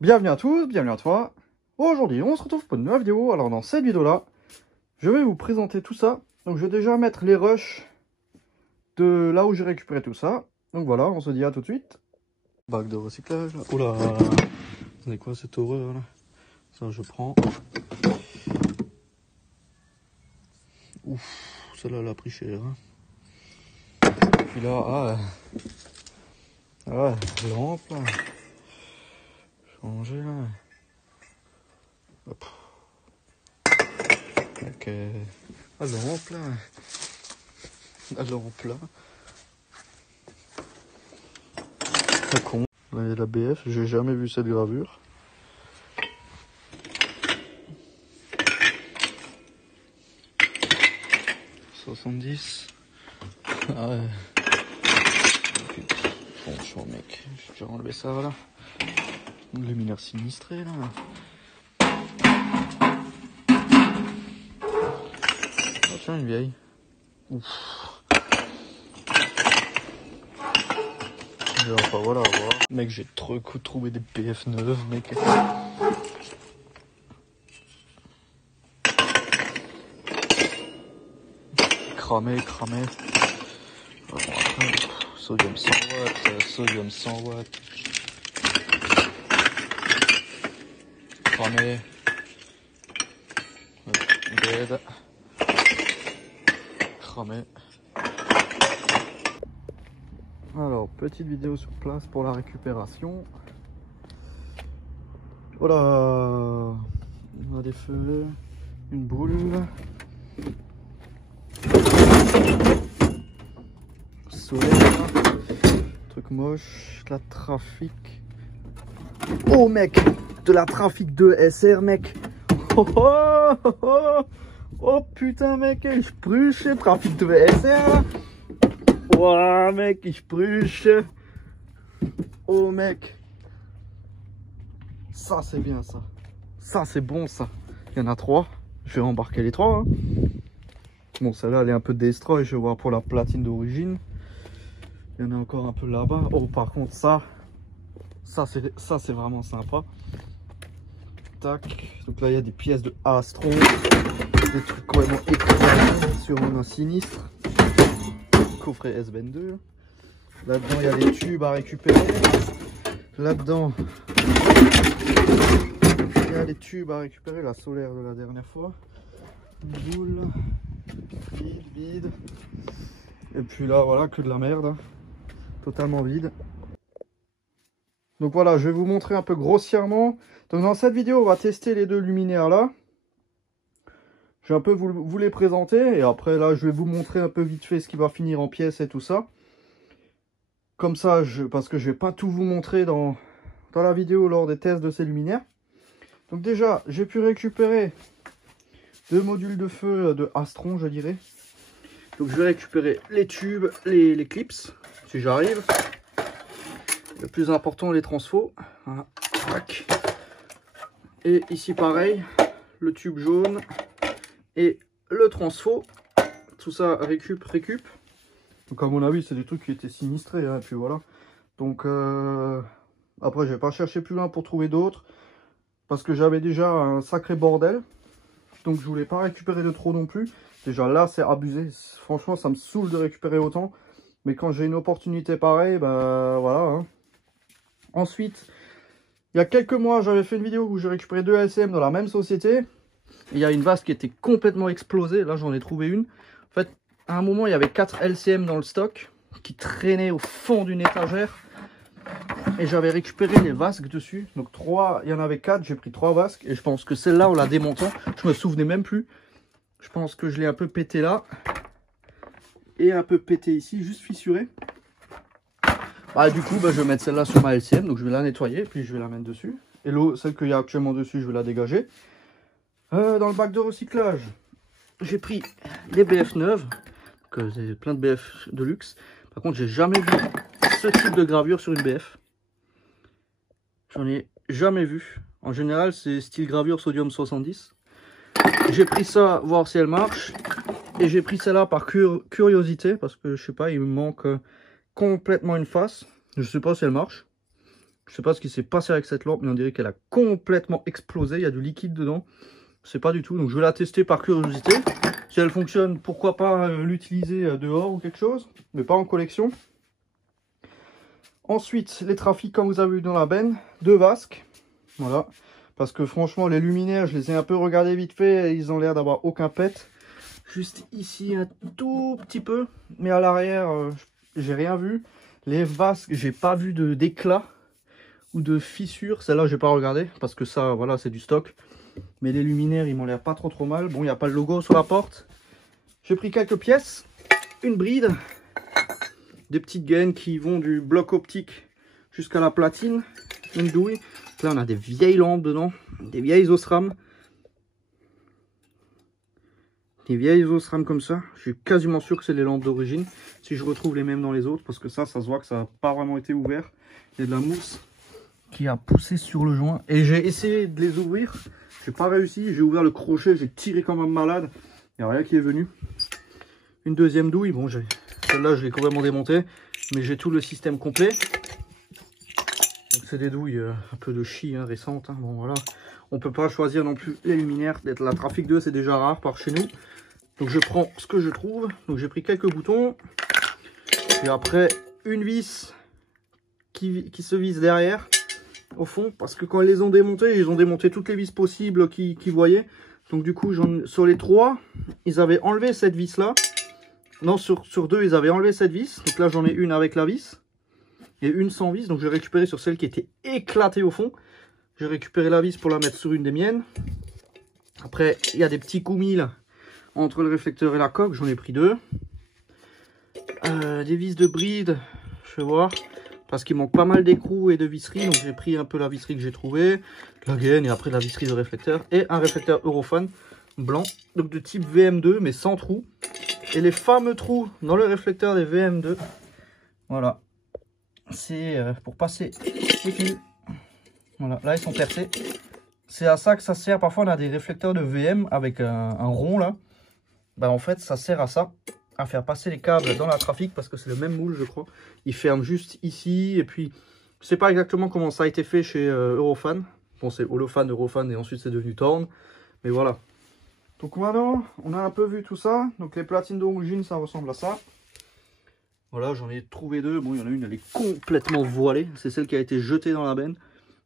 Bienvenue à tous, bienvenue à toi. Aujourd'hui, on se retrouve pour une nouvelle vidéo. Alors dans cette vidéo-là, je vais vous présenter tout ça. Donc je vais déjà mettre les rushs de là où j'ai récupéré tout ça. Donc voilà, on se dit à tout de suite. Bac de recyclage. Oula, c'est quoi cette horreur là? Ça je prends. Ouf, celle-là elle a pris cher. Hein. Puis là, lampe là. Changer là. Hop. Ok. La lampe là. La lampe là. Très con. Là il y a la BF, j'ai jamais vu cette gravure. « 70. Ah ouais. Franchement mec, j'ai déjà enlevé ça là. Luminaire sinistré là. Oh tiens une vieille. Ouf. Et enfin voilà, voilà. Mec j'ai trop trouvé des PF neuves mec. Cramé. Oh, après, sodium 100 watts, sodium 100 watts. Cramé. Dead. Cramé. Alors, petite vidéo sur place pour la récupération. Voilà. On a des feux, une boule. Solaire. Truc moche. La trafic. Oh mec, de la trafic de SR mec. Oh putain mec, ich prüche trafic de SR. Oh mec, ich prüche. Oh mec. Ça c'est bien ça. Ça c'est bon ça. Il y en a 3. Je vais embarquer les 3. Hein. Bon celle-là elle est un peu destroy, je vais voir pour la platine d'origine. Il y en a encore un peu là-bas. Oh par contre ça c'est vraiment sympa. Tac. Donc là il y a des pièces de Astron. Des trucs complètement écrasés sur un sinistre. Coffret S22. Là-dedans il y a les tubes à récupérer. Là-dedans il y a les tubes à récupérer, la solaire de la dernière fois. Une boule. Vide. Et puis là voilà que de la merde. Totalement vide. Donc voilà, je vais vous montrer un peu grossièrement. Donc dans cette vidéo, on va tester les deux luminaires là. Je vais un peu vous les présenter. Et après là, je vais vous montrer un peu vite fait ce qui va finir en pièces et tout ça. Comme ça, parce que je vais pas tout vous montrer dans la vidéo lors des tests de ces luminaires. Donc déjà, j'ai pu récupérer 2 modules de feu de Astron, je dirais. Donc je vais récupérer les tubes, les clips, si j'arrive. Le plus important, les transfos. Voilà. Tac. Et ici pareil, le tube jaune et le transfo. Tout ça récup. Donc à mon avis, c'est des trucs qui étaient sinistrés. Hein, et puis voilà. Donc après, je vais pas chercher plus loin pour trouver d'autres. Parce que j'avais déjà un sacré bordel. Donc je voulais pas récupérer de trop non plus. Déjà là, c'est abusé. Franchement, ça me saoule de récupérer autant. Mais quand j'ai une opportunité pareille, bah voilà. Hein. Ensuite, il y a quelques mois, j'avais fait une vidéo où j'ai récupéré 2 LCM dans la même société. Il y a une vase qui était complètement explosée. Là, j'en ai trouvé une. En fait, à un moment, il y avait 4 LCM dans le stock qui traînaient au fond d'une étagère. Et j'avais récupéré les vasques dessus. Donc 3, il y en avait 4. J'ai pris 3 vasques. Et je pense que celle-là, en la démontant, je me souvenais même plus. Je pense que je l'ai un peu pété là. Et un peu pété ici, juste fissuré. Ah, du coup, bah, je vais mettre celle-là sur ma LCM. Donc je vais la nettoyer. Puis je vais la mettre dessus. Et l'eau, celle qu'il y a actuellement dessus, je vais la dégager. Dans le bac de recyclage, j'ai pris des BF neuves. J'ai plein de BF de luxe. Par contre, j'ai jamais vu ce type de gravure sur une BF. J'en ai jamais vu. En général, c'est style gravure sodium 70. J'ai pris ça, voir si elle marche. Et j'ai pris celle-là par curiosité. Parce que, je sais pas, il me manque complètement une face. Je sais pas si elle marche. Je sais pas ce qui s'est passé avec cette lampe, mais on dirait qu'elle a complètement explosé. Il y a du liquide dedans. Je sais pas du tout. Donc je vais la tester par curiosité. Si elle fonctionne, pourquoi pas l'utiliser dehors ou quelque chose, mais pas en collection. Ensuite, les trafics, comme vous avez vu dans la benne, 2 vasques. Voilà. Parce que franchement, les luminaires, je les ai un peu regardés vite fait. Ils ont l'air d'avoir aucun pet. Juste ici, un tout petit peu. Mais à l'arrière, j'ai rien vu. Les vasques, j'ai pas vu d'éclat ou de fissure. Celle-là, j'ai pas regardé. Parce que ça, voilà, c'est du stock. Mais les luminaires, ils m'ont l'air pas trop mal. Bon, il n'y a pas le logo sur la porte. J'ai pris quelques pièces. Une bride. Des petites gaines qui vont du bloc optique jusqu'à la platine. Une douille. Là, on a des vieilles lampes dedans. Des vieilles Osram. Des vieilles Osram comme ça. Je suis quasiment sûr que c'est les lampes d'origine. Si je retrouve les mêmes dans les autres. Parce que ça se voit que ça n'a pas vraiment été ouvert. Il y a de la mousse qui a poussé sur le joint. Et j'ai essayé de les ouvrir. J'ai pas réussi. J'ai ouvert le crochet. J'ai tiré comme un malade. Il n'y a rien qui est venu. Une deuxième douille. Bon, celle-là, je l'ai complètement démontée. Mais j'ai tout le système complet. C'est des douilles un peu de chi hein, récentes. Hein. Bon, voilà. On peut pas choisir non plus les luminaires. La Trafic 2, c'est déjà rare par chez nous. Donc je prends ce que je trouve. Donc j'ai pris quelques boutons. Et après, une vis qui se visse derrière, au fond. Parce que quand ils les ont démontés, ils ont démonté toutes les vis possibles qu'ils voyaient. Donc du coup, sur les 3, ils avaient enlevé cette vis-là. Non, sur 2, ils avaient enlevé cette vis. Donc là, j'en ai une avec la vis. Et une sans vis, donc j'ai récupéré sur celle qui était éclatée au fond. J'ai récupéré la vis pour la mettre sur une des miennes. Après, il y a des petits coumis là, entre le réflecteur et la coque, j'en ai pris 2. Des vis de bride, je vais voir, parce qu'il manque pas mal d'écrous et de visserie. Donc j'ai pris un peu la visserie que j'ai trouvée, la gaine et après la visserie de réflecteur. Et un réflecteur Eurofan blanc, donc de type VM2 mais sans trou. Et les fameux trous dans le réflecteur des VM2, voilà. C'est pour passer les fils. Voilà, là ils sont percés. C'est à ça que ça sert. Parfois on a des réflecteurs de VM avec un rond là. Bah en fait ça sert à ça, à faire passer les câbles dans la Trafic parce que c'est le même moule je crois. Il ferme juste ici et puis je sais pas exactement comment ça a été fait chez Eurofan. Bon c'est Holofan, Eurofan et ensuite c'est devenu Thorn. Mais voilà. Donc maintenant on a un peu vu tout ça. Donc les platines d'origine ça ressemble à ça. Voilà, j'en ai trouvé 2. Bon, il y en a une, elle est complètement voilée. C'est celle qui a été jetée dans la benne.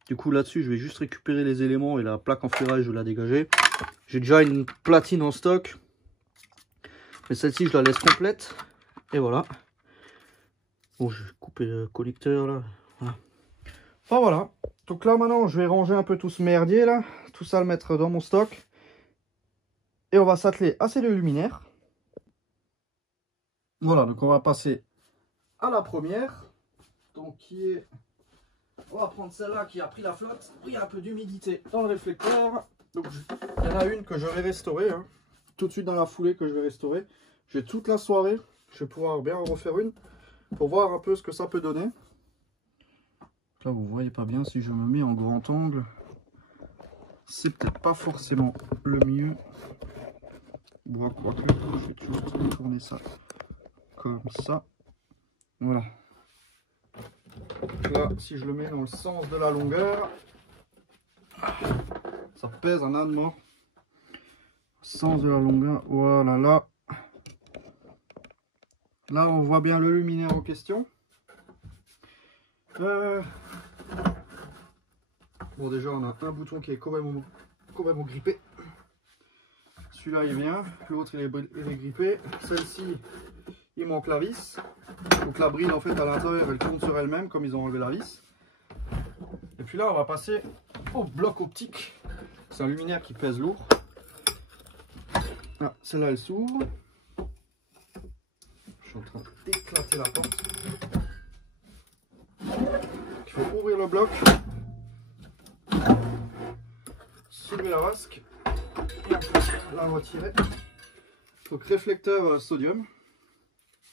Du coup, là-dessus, je vais juste récupérer les éléments et la plaque en ferraille, je vais la dégager. J'ai déjà une platine en stock. Mais celle-ci, je la laisse complète. Et voilà. Bon, je vais couper le connecteur, là. Voilà. Enfin, voilà. Donc là, maintenant, je vais ranger un peu tout ce merdier, là. Tout ça, le mettre dans mon stock. Et on va s'atteler à ces 2 luminaires. Voilà, donc on va passer à la première, donc qui est, on va prendre celle-là qui a pris la flotte, il y a un peu d'humidité dans le réflecteur, donc il y en a une que je vais restaurer, hein, tout de suite dans la foulée que je vais restaurer, j'ai toute la soirée, je vais pouvoir bien en refaire une, pour voir un peu ce que ça peut donner. Là vous voyez pas bien si je me mets en grand angle, c'est peut-être pas forcément le mieux, bon, quoique je vais toujours tourner ça comme ça. Voilà. Là, si je le mets dans le sens de la longueur, ça pèse un âne mort. Sens de la longueur, voilà là. Là, on voit bien le luminaire en question. Bon, déjà, on a un bouton qui est complètement grippé. Celui-là, il vient. L'autre, il est grippé. Celle-ci, il manque la vis. Donc la bride en fait à l'intérieur elle tourne sur elle-même comme ils ont enlevé la vis. Et puis là on va passer au bloc optique. C'est un luminaire qui pèse lourd. Ah, celle-là elle s'ouvre. Je suis en train d'éclater la porte. Il faut ouvrir le bloc. Soulever la vasque. Et après la retirer. Donc réflecteur sodium.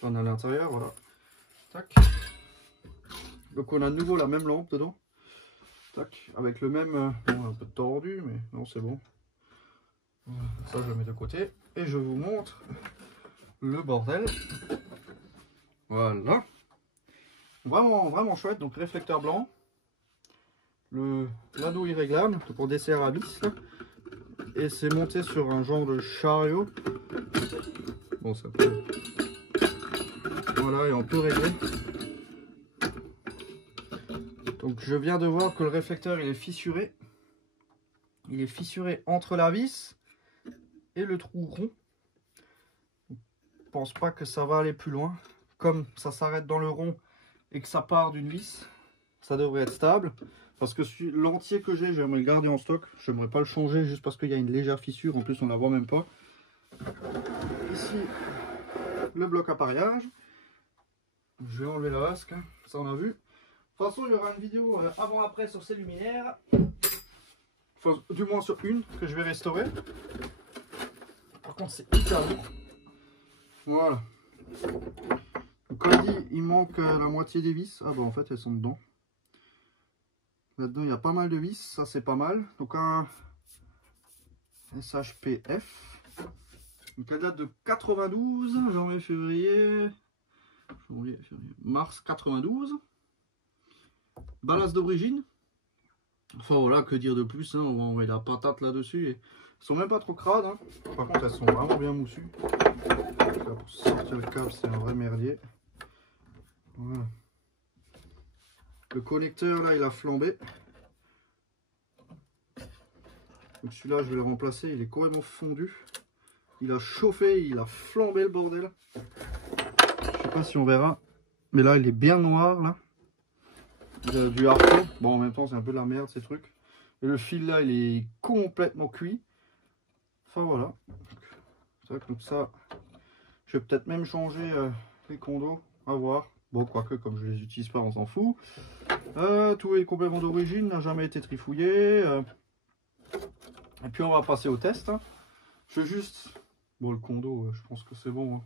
On a à l'intérieur, voilà. Tac. Donc on a de nouveau la même lampe dedans. Tac. Avec le même, bon, un peu tordu, mais non c'est bon. Voilà. Ça je le mets de côté. Et je vous montre le bordel. Voilà. Vraiment chouette. Donc réflecteur blanc. l'anneau irréglable pour desserrer la vis là. Et c'est monté sur un genre de chariot. Bon, ça peut... Voilà, et on peut régler. Donc je viens de voir que le réflecteur il est fissuré. Il est fissuré entre la vis et le trou rond. Je pense pas que ça va aller plus loin. Comme ça s'arrête dans le rond et que ça part d'une vis, ça devrait être stable. Parce que l'entier que j'ai, j'aimerais le garder en stock. Je n'aimerais pas le changer juste parce qu'il y a une légère fissure. En plus, on la voit même pas. Ici, le bloc appareillage. Je vais enlever la vasque. Ça, on a vu. De toute façon, il y aura une vidéo avant-après sur ces luminaires. Enfin, du moins sur une que je vais restaurer. Par contre, c'est hyper lourd. Voilà. Donc, comme dit, il manque la moitié des vis. Ah bah en fait, elles sont dedans. Là-dedans, il y a pas mal de vis, ça c'est pas mal. Donc un SHPF. Donc elle date de 92, janvier, février, mars 92. Ballast d'origine. Enfin voilà, que dire de plus, hein, on va envoyer la patate là-dessus. Elles sont même pas trop crades, hein. Par contre elles sont vraiment bien moussues. Là, pour sortir le câble, c'est un vrai merdier. Voilà. Le connecteur là il a flambé. Donc celui-là je vais le remplacer, il est complètement fondu. Il a chauffé, il a flambé le bordel. Je sais pas si on verra. Mais là il est bien noir là. Il a du harpon. Bon en même temps c'est un peu de la merde ces trucs. Et le fil là il est complètement cuit. Enfin voilà. C'est vrai que comme ça. Je vais peut-être même changer les condos. À voir. Bon, quoique, comme je les utilise pas, on s'en fout. Tout est complètement d'origine, n'a jamais été trifouillé. Et puis, on va passer au test. Hein. Je vais juste... Bon, le condo, je pense que c'est bon. Hein.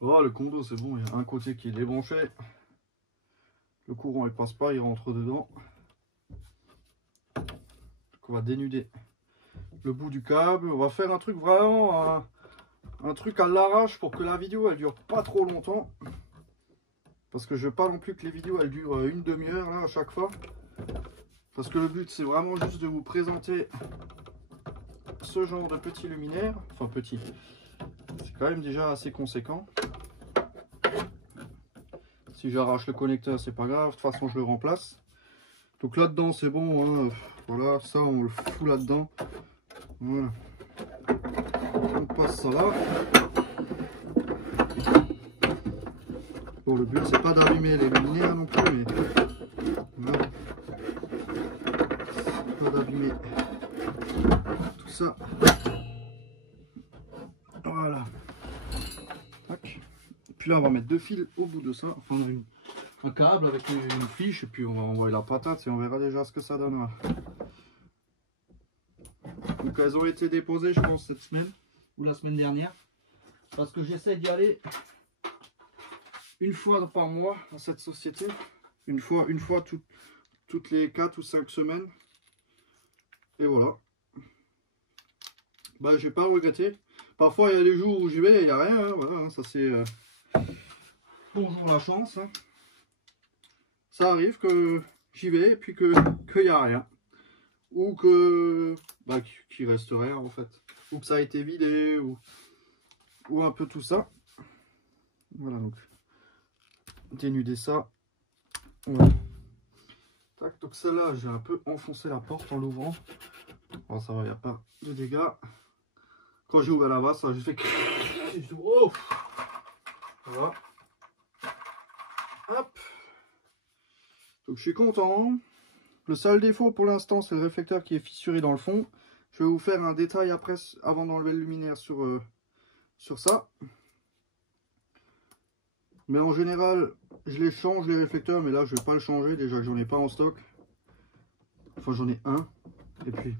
Oh, le condo, c'est bon. Il y a un côté qui est débranché. Le courant, il passe pas, il rentre dedans. Donc, on va dénuder le bout du câble. On va faire un truc vraiment... un truc à l'arrache pour que la vidéo, elle dure pas trop longtemps. Parce que je veux pas non plus que les vidéos elles durent une demi-heure là à chaque fois. Parce que le but c'est vraiment juste de vous présenter ce genre de petit luminaire. Enfin petit. C'est quand même déjà assez conséquent. Si j'arrache le connecteur c'est pas grave. De toute façon je le remplace. Donc là-dedans c'est bon. Hein. Voilà, ça on le fout là-dedans. Voilà. On passe ça là. Bon, le but c'est pas d'allumer les luminaires non plus, mais voilà. Pas d'abîmer tout ça. Voilà. Tac. Et puis là on va mettre deux fils au bout de ça. Enfin on a un câble avec une fiche et puis on va envoyer la patate et on verra déjà ce que ça donnera. Donc elles ont été déposées je pense cette semaine ou la semaine dernière. Parce que j'essaie d'y aller une fois par mois dans cette société, une fois toutes les 4 ou 5 semaines, et voilà. Bah j'ai pas regretté. Parfois il y a des jours où j'y vais et il n'y a rien, hein, voilà, hein, ça c'est bonjour la chance. Hein. Ça arrive que j'y vais et puis qu'il n'y a rien, ou que bah, qu'il reste rien en fait, ou que ça a été vidé, ou un peu tout ça. Voilà donc. Dénuder ça. Ouais. Tac, donc celle-là, j'ai un peu enfoncé la porte en l'ouvrant. Oh, ça va, il n'y a pas de dégâts. Quand j'ai ouvert la vase, ça a juste fait. Oh, voilà. Hop. Donc je suis content. Le seul défaut pour l'instant, c'est le réflecteur qui est fissuré dans le fond. Je vais vous faire un détail après, avant d'enlever le luminaire sur ça. Mais en général, je les change les réflecteurs, mais là je vais pas le changer, déjà que j'en ai pas en stock. Enfin j'en ai un. Et puis,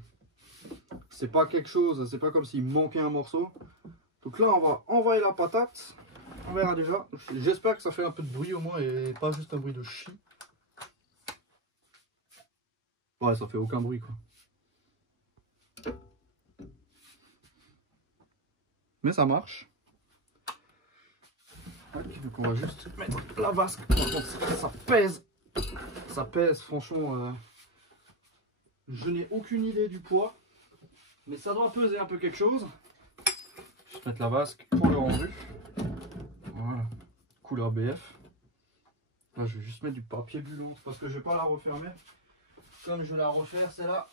c'est pas quelque chose, c'est pas comme s'il manquait un morceau. Donc là on va envoyer la patate. On verra déjà. J'espère que ça fait un peu de bruit au moins et pas juste un bruit de chi. Ouais, ça fait aucun bruit quoi. Mais ça marche. Donc on va juste mettre la vasque. Par contre, ça pèse franchement. Je n'ai aucune idée du poids, mais ça doit peser un peu quelque chose. Je vais mettre la vasque pour le rendu. Voilà, couleur BF. Là, je vais juste mettre du papier bullon parce que je vais pas la refermer. Comme je vais la refaire, celle-là.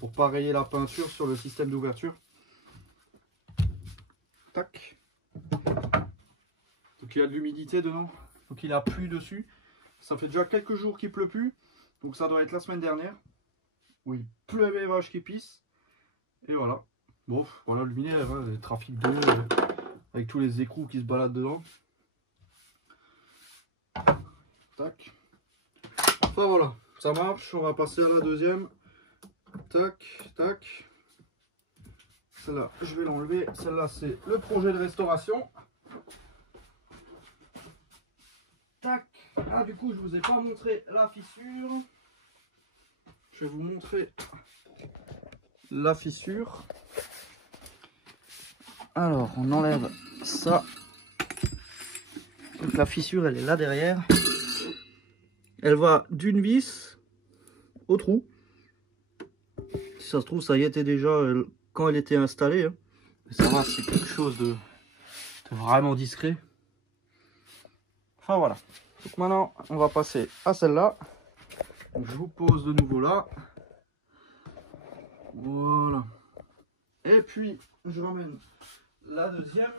Pour pas rayer la peinture sur le système d'ouverture. Tac. Donc il y a de l'humidité dedans. Donc il a plu dessus. Ça fait déjà quelques jours qu'il pleut plus. Donc ça doit être la semaine dernière. Où il pleuvait vache qui pisse. Et voilà. Bon, voilà le luminaire, hein, les trafics d'eau avec tous les écrous qui se baladent dedans. Tac. Enfin voilà, ça marche. On va passer à la deuxième. Tac, tac. Celle-là, je vais l'enlever. Celle-là, c'est le projet de restauration. Tac. Ah, du coup, je vous ai pas montré la fissure. Je vais vous montrer la fissure. Alors, on enlève ça. Donc la fissure, elle est là derrière. Elle va d'une vis au trou. Si ça se trouve, ça y était déjà quand elle était installée. Hein. Mais ça va, c'est quelque chose de vraiment discret. Enfin voilà. Donc maintenant, on va passer à celle-là. Je vous pose de nouveau là. Voilà. Et puis, je ramène la deuxième.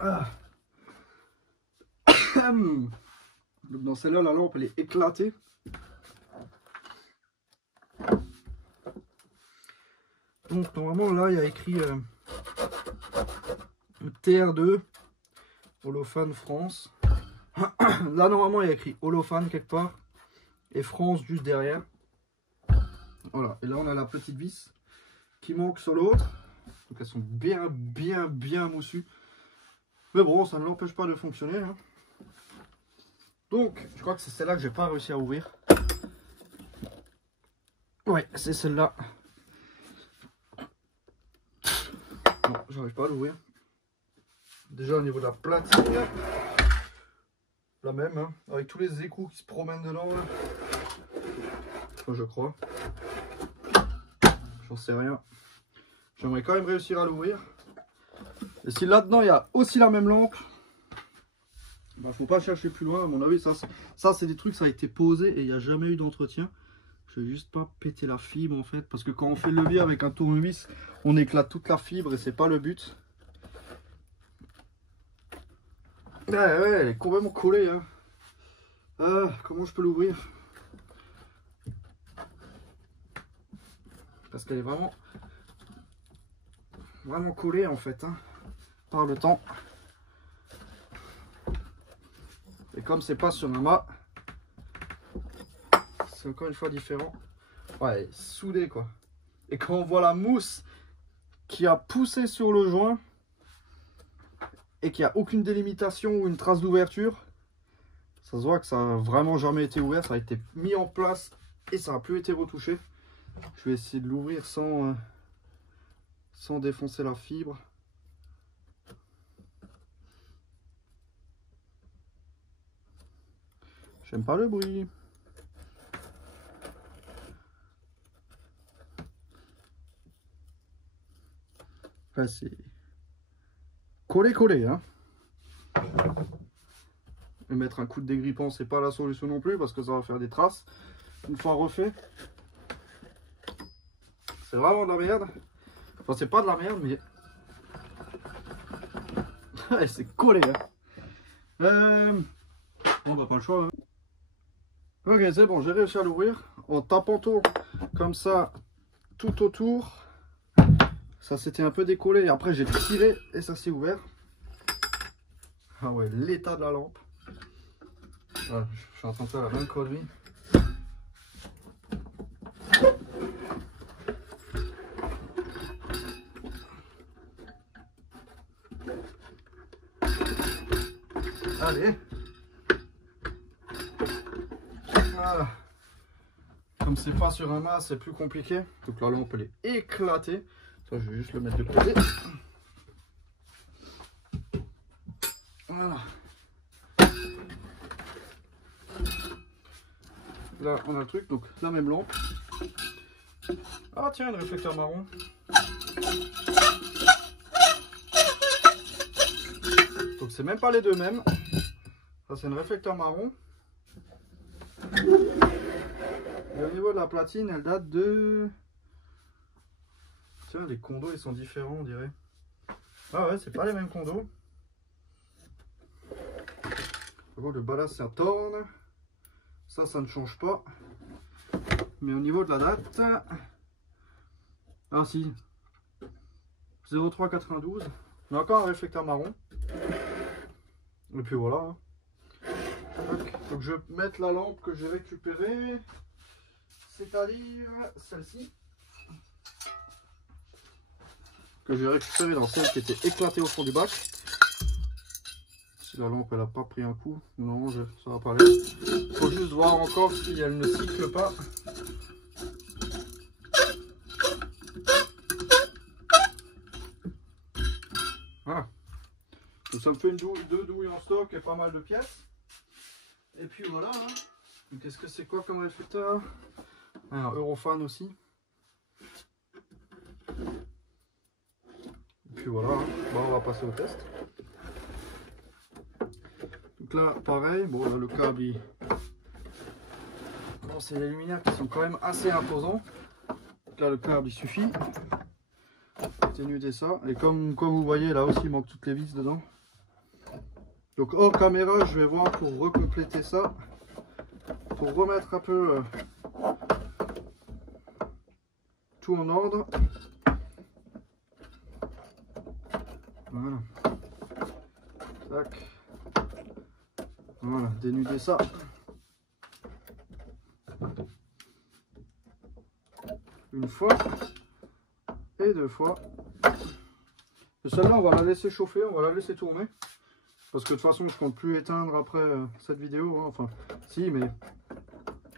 Ah. Dans celle-là, la lampe, elle est éclatée. Donc, normalement, là, il y a écrit TR2, Holophane France. Là, normalement, il y a écrit Holophane quelque part. Et France juste derrière. Voilà. Et là, on a la petite vis qui manque sur l'autre. Donc, elles sont bien moussues. Mais bon, ça ne l'empêche pas de fonctionner. Hein. Donc, je crois que c'est celle-là que j'ai pas réussi à ouvrir. Ouais, c'est celle-là. Bon, j'arrive pas à l'ouvrir. Déjà au niveau de la platine, la même, hein, avec tous les écrous qui se promènent dedans. Là. Enfin, je crois. J'en sais rien. J'aimerais quand même réussir à l'ouvrir. Et si là-dedans il y a aussi la même lampe, bah, faut pas chercher plus loin. À mon avis, ça c'est des trucs, ça a été posé et il n'y a jamais eu d'entretien. Je vais juste pas péter la fibre en fait, parce que quand on fait le levier avec un tournevis, on éclate toute la fibre et c'est pas le but. Ouais, elle est complètement collée. Hein. Comment je peux l'ouvrir? Parce qu'elle est vraiment collée en fait, hein, par le temps. Et comme c'est pas sur un mât, c'est encore une fois différent. Ouais, elle est soudée quoi. Et quand on voit la mousse qui a poussé sur le joint et qu'il n'y a aucune délimitation ou une trace d'ouverture, ça se voit que ça n'a vraiment jamais été ouvert. Ça a été mis en place et ça n'a plus été retouché. Je vais essayer de l'ouvrir sans défoncer la fibre. J'aime pas le bruit. Enfin, c'est collé, hein. Et mettre un coup de dégrippant, c'est pas la solution non plus parce que ça va faire des traces. Une fois refait, c'est vraiment de la merde. Enfin, c'est pas de la merde, mais c'est collé. Hein. Bon, bah, pas le choix. Hein. Ok, c'est bon, j'ai réussi à l'ouvrir en tapant tout comme ça tout autour. Ça s'était un peu décollé et après j'ai tiré et ça s'est ouvert. Ah ouais, l'état de la lampe. Voilà, je suis en train de faire la même connerie. Allez. Voilà. Comme c'est pas sur un mât, c'est plus compliqué. Donc la lampe elle est éclatée. Ça, je vais juste le mettre de côté. Voilà. là on a le truc, donc la même lampe. Ah tiens, le réflecteur marron. Donc c'est même pas les deux mêmes. Ça c'est un réflecteur marron. Et au niveau de la platine, elle date de... Tiens, les condos ils sont différents on dirait. Ah ouais, c'est pas les mêmes condos. Le ballast c'est un Thorn. Ça ne change pas. Mais au niveau de la date... Ah si. 0392. On a encore un réflecteur marron. Et puis voilà. Hein. Donc je vais mettre la lampe que j'ai récupérée. C'est-à-dire celle-ci. Que j'ai récupérée dans celle qui était éclatée au fond du bac. Si la lampe elle a pas pris un coup, non, ça va pas aller. Faut juste voir encore si elle ne cycle pas. Voilà. Nous sommes fait deux douilles en stock et pas mal de pièces. Et puis voilà. Hein. Qu'est-ce que c'est quoi comme réflecteur? Un Eurofan aussi. Et puis voilà. Hein. Bon, on va passer au test. Donc là, pareil. Bon, là, le câble, il... Bon, c'est les luminaires qui sont quand même assez imposants. Donc là, le câble, il suffit. Dénuder ça. Et comme vous voyez, là aussi, il manque toutes les vis dedans. Donc hors caméra, je vais voir pour recompléter ça. Pour remettre un peu tout en ordre. Voilà. Tac. Voilà, dénuder ça. Une fois. Et deux fois. Et celle-là, on va la laisser chauffer, on va la laisser tourner. Parce que de toute façon, je compte plus éteindre après cette vidéo. Hein. Enfin, si, mais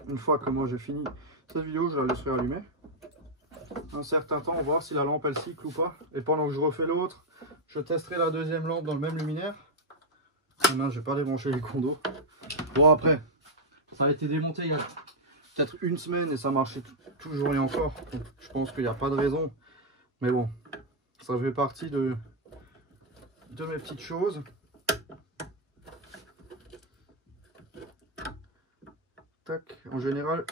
une fois que moi j'ai fini cette vidéo, je la laisserai allumer. Un certain temps, voir si la lampe elle cycle ou pas. Et pendant que je refais l'autre, je testerai la deuxième lampe dans le même luminaire. Maintenant, je vais pas débrancher les condos. Bon, après, ça a été démonté il y a peut-être une semaine et ça marchait toujours et encore. Donc, je pense qu'il n'y a pas de raison. Mais bon, ça fait partie de mes petites choses. Tac, en général.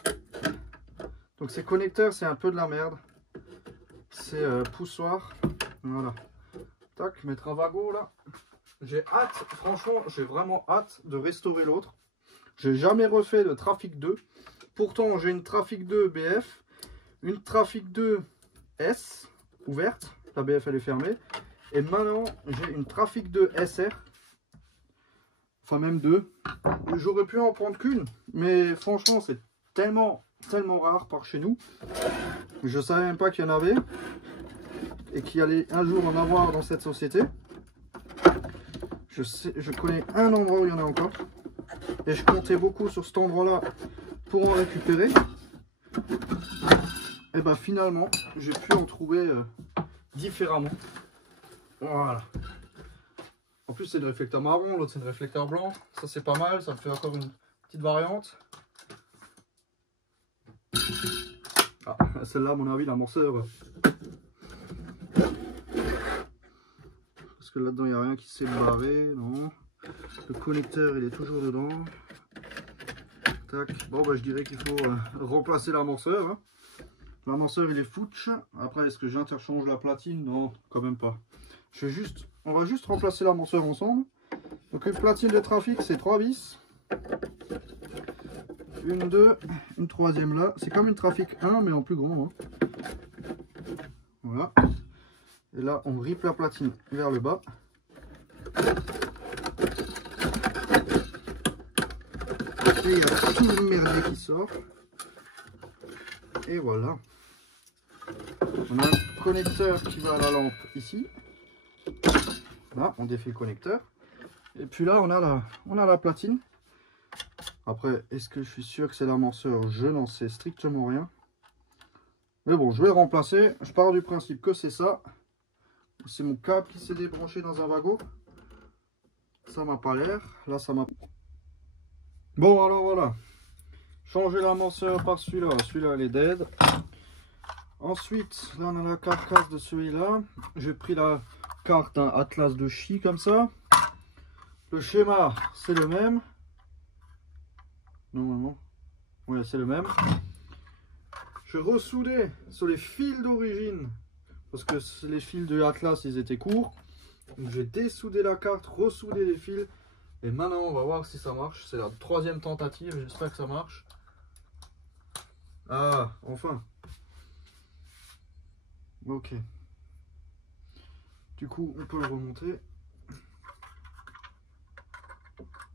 Donc ces connecteurs, c'est un peu de la merde. C'est poussoir. Voilà. Tac, mettre un wagon là. J'ai hâte, franchement, j'ai vraiment hâte de restaurer l'autre. J'ai jamais refait de Trafic 2. Pourtant, j'ai une Trafic 2 BF, une Trafic 2 S ouverte. La BF elle est fermée. Et maintenant, j'ai une Trafic 2 SR. Enfin, même deux. J'aurais pu en prendre qu'une. Mais franchement, c'est tellement rare par chez nous. Je savais même pas qu'il y en avait. Et qu'il y allait un jour en avoir dans cette société. Je connais un endroit où il y en a encore. Et je comptais beaucoup sur cet endroit-là pour en récupérer. Et ben finalement, j'ai pu en trouver différemment. Voilà. En plus, c'est le réflecteur marron, l'autre c'est le réflecteur blanc. Ça, c'est pas mal, ça me fait encore une petite variante. Ah, celle-là, à mon avis, l'amorceur. Parce que là-dedans, il n'y a rien qui s'est barré. Non. Le connecteur, il est toujours dedans. Tac. Bon, bah, je dirais qu'il faut remplacer l'amorceur. Hein. L'amorceur, il est fouch. Après, est-ce que j'interchange la platine? Non, quand même pas. On va juste remplacer l'amorceur ensemble. Donc, une platine de Trafic, c'est 3 vis. Une, deux, une troisième là. C'est comme une Trafic 1, mais en plus grand. Hein. Voilà. Et là, on rip la platine vers le bas. Et il y a tout le merdier qui sort. Et voilà. On a un connecteur qui va à la lampe ici. Là, on défait le connecteur. Et puis là, on a la platine. Après, est-ce que je suis sûr que c'est l'amorceur? Je n'en sais strictement rien. Mais bon, je vais le remplacer. Je pars du principe que c'est ça. C'est mon câble qui s'est débranché dans un wagon. Ça m'a pas l'air. Là, ça m'a... Bon, alors voilà. Changer l'amorceur par celui-là. Celui-là, il est dead. Ensuite, là, on a la carcasse de celui-là. J'ai pris la carte d'un Atlas de Chi comme ça. Le schéma, c'est le même. Normalement. Oui, c'est le même. Je ressoudais sur les fils d'origine. Parce que les fils de Atlas, ils étaient courts. Donc j'ai dessoudé la carte, ressoudé les fils. Et maintenant, on va voir si ça marche. C'est la 3e tentative. J'espère que ça marche. Ah, enfin. Ok. Du coup, on peut le remonter.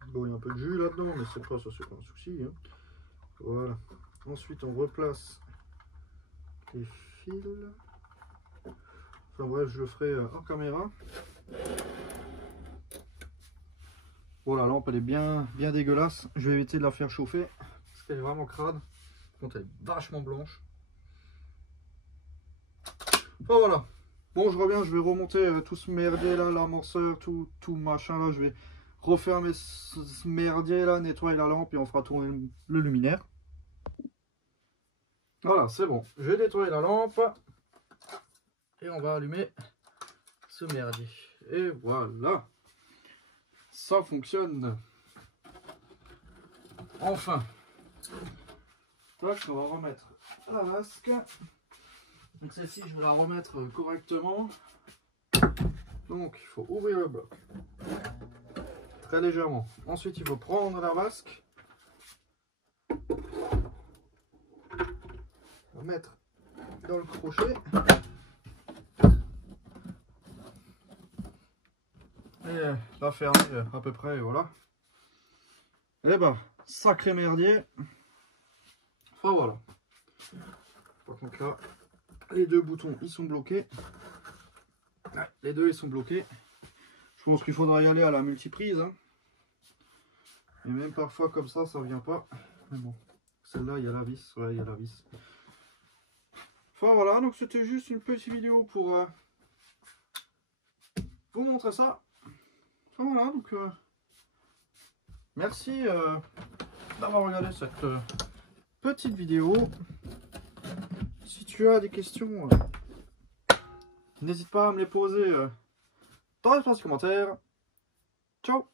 Bon, il y a un peu de jus là-dedans, mais c'est pas un souci. Hein. Voilà. Ensuite, on replace les fils. Enfin bref, je le ferai en caméra. Bon, la lampe, elle est bien dégueulasse. Je vais éviter de la faire chauffer parce qu'elle est vraiment crade. Par contre, elle est vachement blanche. Enfin, voilà. Bon, je reviens, je vais remonter tout ce merdier là, l'amorceur, tout machin là. Je vais refermer ce merdier là, nettoyer la lampe et on fera tourner le luminaire. Voilà, c'est bon. Je vais nettoyer la lampe et on va allumer ce merdier. Et voilà, ça fonctionne. Enfin. Donc, on va remettre la vasque. Donc celle-ci, je vais la remettre correctement. Donc, il faut ouvrir le bloc très légèrement. Ensuite, il faut prendre la vasque, la mettre dans le crochet et la fermer à peu près. Voilà. Et ben, sacré merdier. Enfin voilà. Par contre là, les deux boutons ils sont bloqués. Ouais, les deux ils sont bloqués. Je pense qu'il faudra y aller à la multiprise. Hein. Et même parfois comme ça vient pas. Mais bon, celle-là il y a la vis. Ouais, il y a la vis. Enfin voilà, donc c'était juste une petite vidéo pour vous montrer ça. Enfin voilà, donc merci d'avoir regardé cette petite vidéo. Si tu as des questions, n'hésite pas à me les poser dans l'espace commentaire. Ciao!